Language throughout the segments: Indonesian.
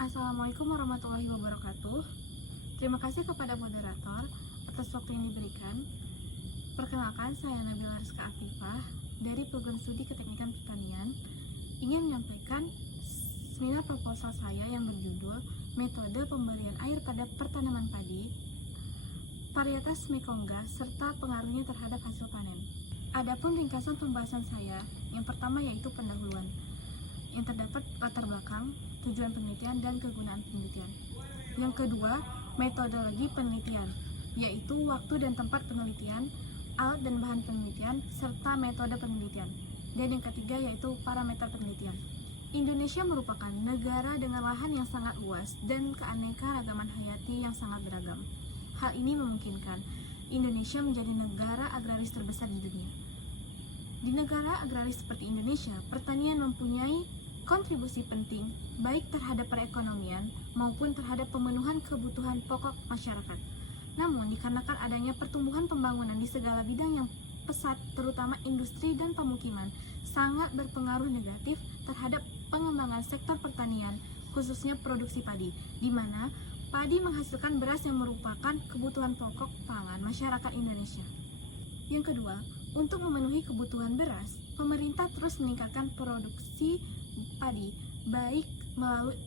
Assalamualaikum warahmatullahi wabarakatuh. Terima kasih kepada moderator atas waktu yang diberikan. Perkenalkan, saya Nabila Rizka Afifah dari Program Studi Keteknikan Pertanian ingin menyampaikan seminar proposal saya yang berjudul Metode Pemberian Air pada Pertanaman Padi, Varietas Mekongga, serta pengaruhnya terhadap hasil panen. Adapun ringkasan pembahasan saya, yang pertama yaitu pendahuluan, yang terdapat latar belakang, tujuan penelitian, dan kegunaan penelitian. Yang kedua, metodologi penelitian, yaitu waktu dan tempat penelitian, alat dan bahan penelitian, serta metode penelitian. Dan yang ketiga yaitu parameter penelitian. Indonesia merupakan negara dengan lahan yang sangat luas dan keanekaragaman hayati yang sangat beragam. Hal ini memungkinkan Indonesia menjadi negara agraris terbesar di dunia. Di negara agraris seperti Indonesia, pertanian mempunyai kontribusi penting baik terhadap perekonomian maupun terhadap pemenuhan kebutuhan pokok masyarakat. Namun, dikarenakan adanya pertumbuhan pembangunan di segala bidang yang pesat, terutama industri dan pemukiman, sangat berpengaruh negatif terhadap pengembangan sektor pertanian, khususnya produksi padi, di mana padi menghasilkan beras yang merupakan kebutuhan pokok pangan masyarakat Indonesia. Yang kedua, untuk memenuhi kebutuhan beras, pemerintah terus meningkatkan produksi padi, baik melalui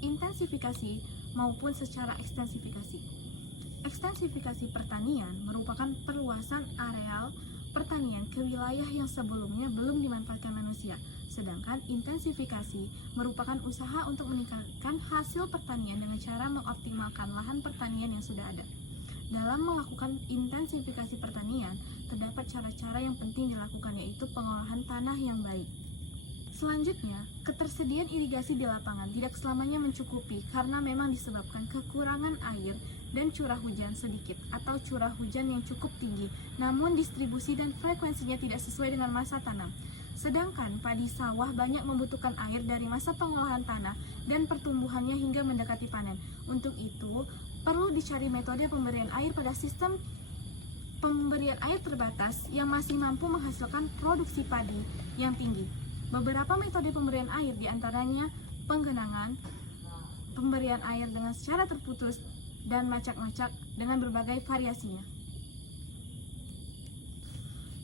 intensifikasi maupun secara ekstensifikasi. Ekstensifikasi pertanian merupakan perluasan areal pertanian ke wilayah yang sebelumnya belum dimanfaatkan manusia, sedangkan intensifikasi merupakan usaha untuk meningkatkan hasil pertanian dengan cara mengoptimalkan lahan pertanian yang sudah ada. Dalam melakukan intensifikasi pertanian, terdapat cara-cara yang penting dilakukan, yaitu pengolahan tanah yang baik. Selanjutnya, ketersediaan irigasi di lapangan tidak selamanya mencukupi karena memang disebabkan kekurangan air dan curah hujan sedikit atau curah hujan yang cukup tinggi, namun distribusi dan frekuensinya tidak sesuai dengan masa tanam. Sedangkan padi sawah banyak membutuhkan air dari masa pengolahan tanah dan pertumbuhannya hingga mendekati panen. Untuk itu, perlu dicari metode pemberian air pada sistem pemberian air terbatas yang masih mampu menghasilkan produksi padi yang tinggi. Beberapa metode pemberian air diantaranya penggenangan, pemberian air dengan secara terputus, dan macak-macak dengan berbagai variasinya.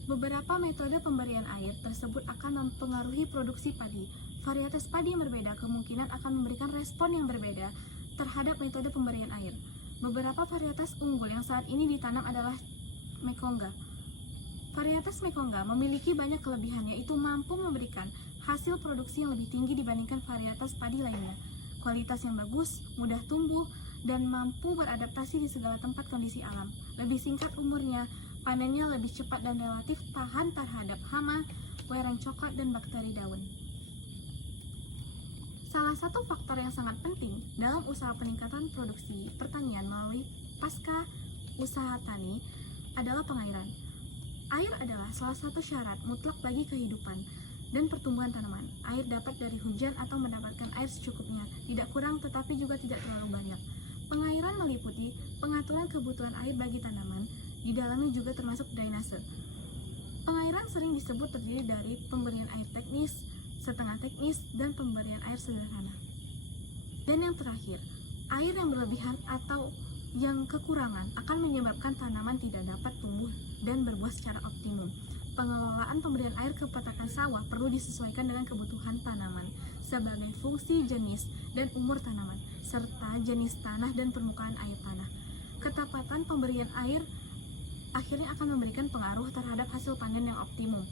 Beberapa metode pemberian air tersebut akan mempengaruhi produksi padi. Varietas padi yang berbeda kemungkinan akan memberikan respon yang berbeda terhadap metode pemberian air. Beberapa varietas unggul yang saat ini ditanam adalah Mekongga. Varietas Mekongga memiliki banyak kelebihan, yaitu mampu memberikan hasil produksi yang lebih tinggi dibandingkan varietas padi lainnya. Kualitas yang bagus, mudah tumbuh, dan mampu beradaptasi di segala tempat kondisi alam. Lebih singkat umurnya, panennya lebih cepat dan relatif tahan terhadap hama, weran coklat, dan bakteri daun. Salah satu faktor yang sangat penting dalam usaha peningkatan produksi pertanian melalui pasca usaha tani adalah pengairan. Air adalah salah satu syarat mutlak bagi kehidupan dan pertumbuhan tanaman. Air dapat dari hujan atau mendapatkan air secukupnya, tidak kurang tetapi juga tidak terlalu banyak. Pengairan meliputi pengaturan kebutuhan air bagi tanaman, di dalamnya juga termasuk drainase. Pengairan sering disebut terdiri dari pemberian air teknis, setengah teknis, dan pemberian air sederhana. Dan yang terakhir, air yang berlebihan atau yang kekurangan akan menyebabkan tanaman tidak dapat tumbuh dan berbuah secara optimum. Pengelolaan pemberian air ke petakan sawah perlu disesuaikan dengan kebutuhan tanaman sebagai fungsi jenis dan umur tanaman, serta jenis tanah dan permukaan air tanah. Ketepatan pemberian air akhirnya akan memberikan pengaruh terhadap hasil panen yang optimum.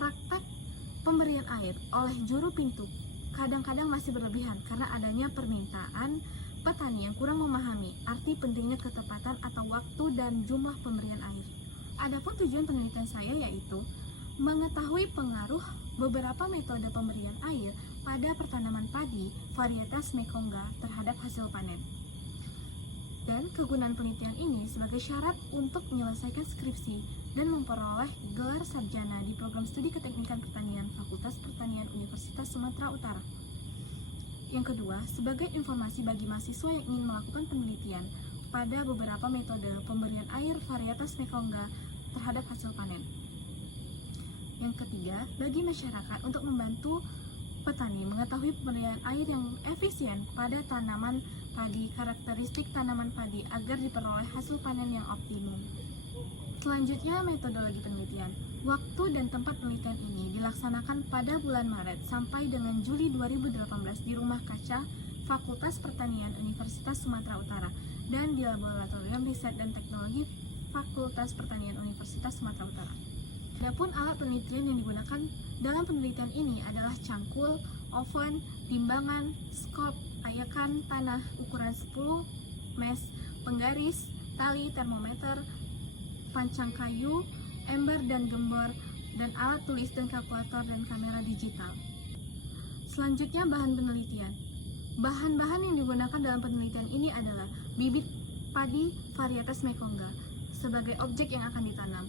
Praktek pemberian air oleh juru pintu kadang-kadang masih berlebihan karena adanya permintaan petani yang kurang memahami arti pentingnya ketepatan atau waktu dan jumlah pemberian air. Adapun tujuan penelitian saya yaitu mengetahui pengaruh beberapa metode pemberian air pada pertanaman padi varietas Mekongga terhadap hasil panen. Dan kegunaan penelitian ini sebagai syarat untuk menyelesaikan skripsi dan memperoleh gelar sarjana di Program Studi Keteknikan Pertanian Fakultas Pertanian Universitas Sumatera Utara. Yang kedua, sebagai informasi bagi mahasiswa yang ingin melakukan penelitian pada beberapa metode pemberian air varietas Mekongga terhadap hasil panen. Yang ketiga, bagi masyarakat untuk membantu petani mengetahui pemberian air yang efisien pada tanaman padi, karakteristik tanaman padi agar diperoleh hasil panen yang optimum. Selanjutnya, metodologi penelitian. Waktu dan tempat penelitian ini dilaksanakan pada bulan Maret sampai dengan Juli 2018 di Rumah Kaca Fakultas Pertanian Universitas Sumatera Utara dan di Laboratorium Riset dan Teknologi Fakultas Pertanian Universitas Sumatera Utara. Adapun alat penelitian yang digunakan dalam penelitian ini adalah cangkul, oven, timbangan, skop, ayakan tanah ukuran 10 mes, penggaris, tali, termometer, pancang kayu, ember dan gembor, dan alat tulis dan kalkulator dan kamera digital. Selanjutnya, bahan penelitian. Bahan-bahan yang digunakan dalam penelitian ini adalah bibit padi varietas Mekongga sebagai objek yang akan ditanam,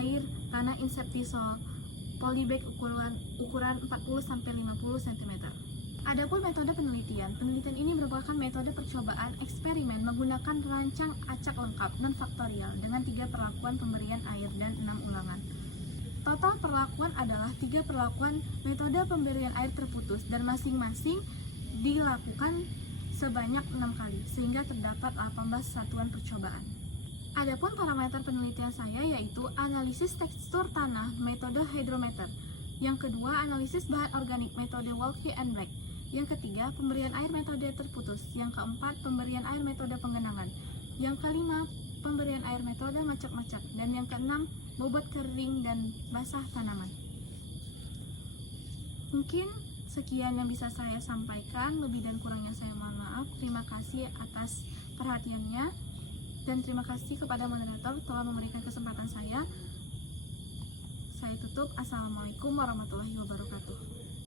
air, tanah insektisol, polybag ukuran 40-50 cm. Adapun metode penelitian. Penelitian ini merupakan metode percobaan eksperimen menggunakan rancang acak lengkap non-faktorial dengan 3 perlakuan pemberian air dan 6 ulangan. Total perlakuan adalah 3 perlakuan metode pemberian air terputus dan masing-masing dilakukan sebanyak 6 kali sehingga terdapat 18 satuan percobaan. Adapun parameter penelitian saya yaitu analisis tekstur tanah metode hydrometer. Yang kedua, analisis bahan organik metode Wolke and Black. Yang ketiga, pemberian air metode terputus. Yang keempat, pemberian air metode penggenangan. Yang kelima, pemberian air metode macak-macak. Dan yang keenam, bobot kering dan basah tanaman. Mungkin sekian yang bisa saya sampaikan. Lebih dan kurangnya saya mohon maaf. Terima kasih atas perhatiannya. Dan terima kasih kepada moderator telah memberikan kesempatan saya. Saya tutup. Assalamualaikum warahmatullahi wabarakatuh.